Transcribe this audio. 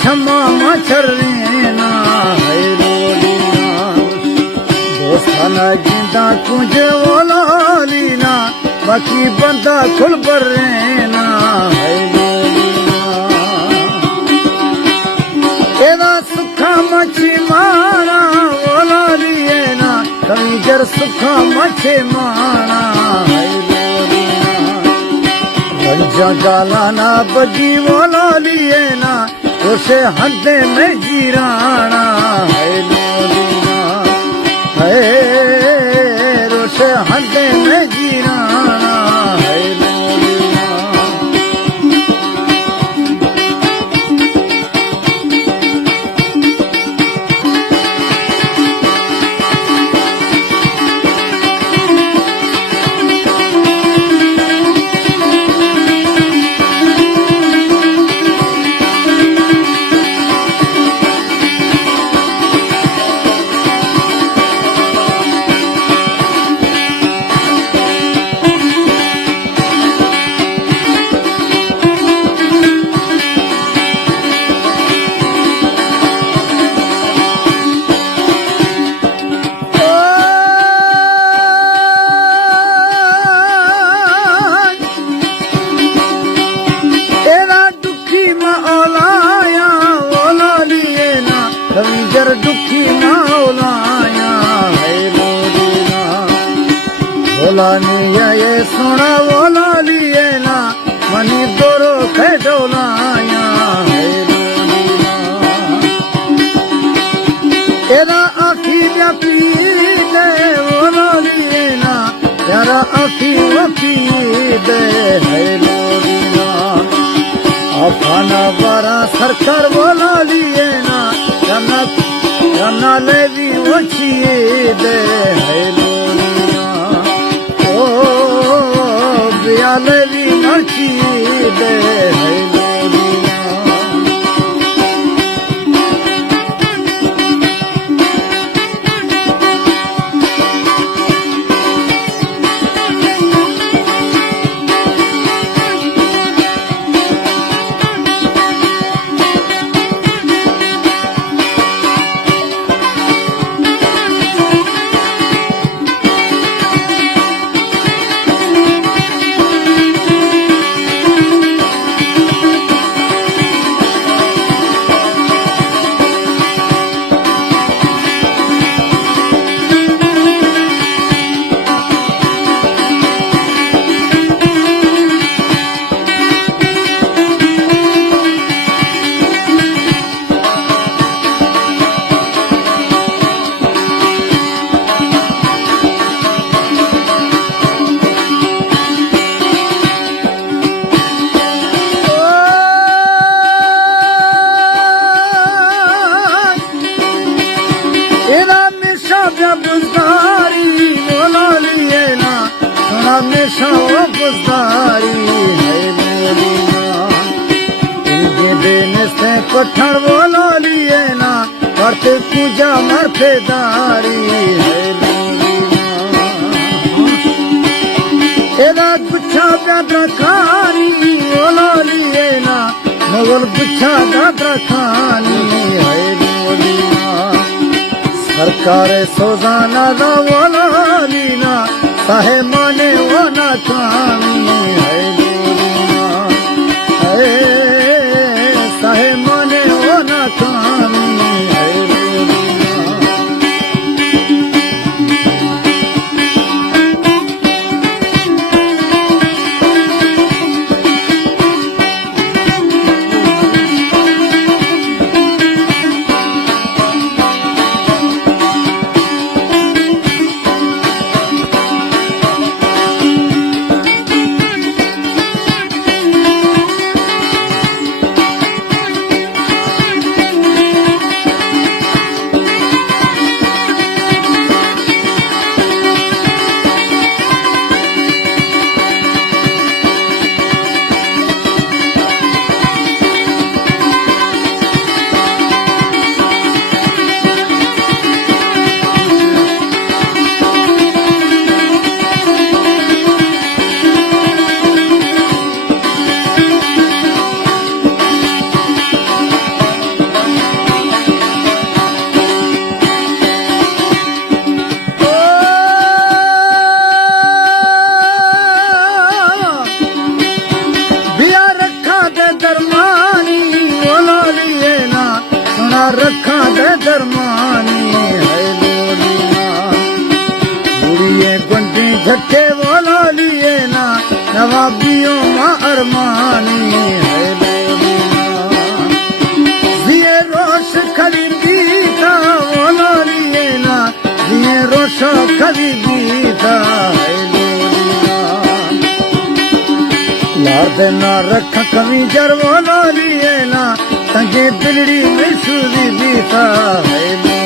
छमा मच्छर ना है रोलीना दोस्ताना जिंदा तुझे बोला लीना बाकी बंदा खुल पर रहना है रोलीना एदा सुखा मच्छी माना बोला लिए ना कभी जर सुखा मच्छी माना है रोलीना गालाना बजी बोला लिए ना उसे हद्दे में गिराना है लोलीना है उसे हद्दे में गिराना है लोलीना जर दुखी मौलाया है लोलीना बोला निया ये सुना बोला लिए ना मनी दोरो खेडोलाया है लोलीना तेरा आखी व्यापी दे बोला लिए ना तेरा आखी वफी दे है लोलीना अफाना बड़ा सरकार बोला लिए ना जन्ना लेवी वचिए दे है लोलीना ओ बिया लेवी मचिए दे है लोलीना हमेशा वफादारी है लोलीना इनके देने से पत्थर बोला लिए ना करते पूजा मर्फेदारी है लोलीना एदा गुच्छा प्यादा खानी बोला लिए ना मगर गुच्छा दादा खानी है लोलीना सरकार सोजाना दा बोला लीना साहे माने वो ना खानी है लोलीना है साहे माने वो ना खानी है लोलीना रखा दे दरमानी है लोलिया बुढ़िए गुंडी झटके वाला लिए ना नवाबियों माँ अरमानी है लोलिया दिए रोश खरीदी था वाला लिए ना दिए रोश खरीदी था है लोलिया लाद ना रख कमी जरवाना लिए ना तंगे बिलड़ी में सूरी दीता है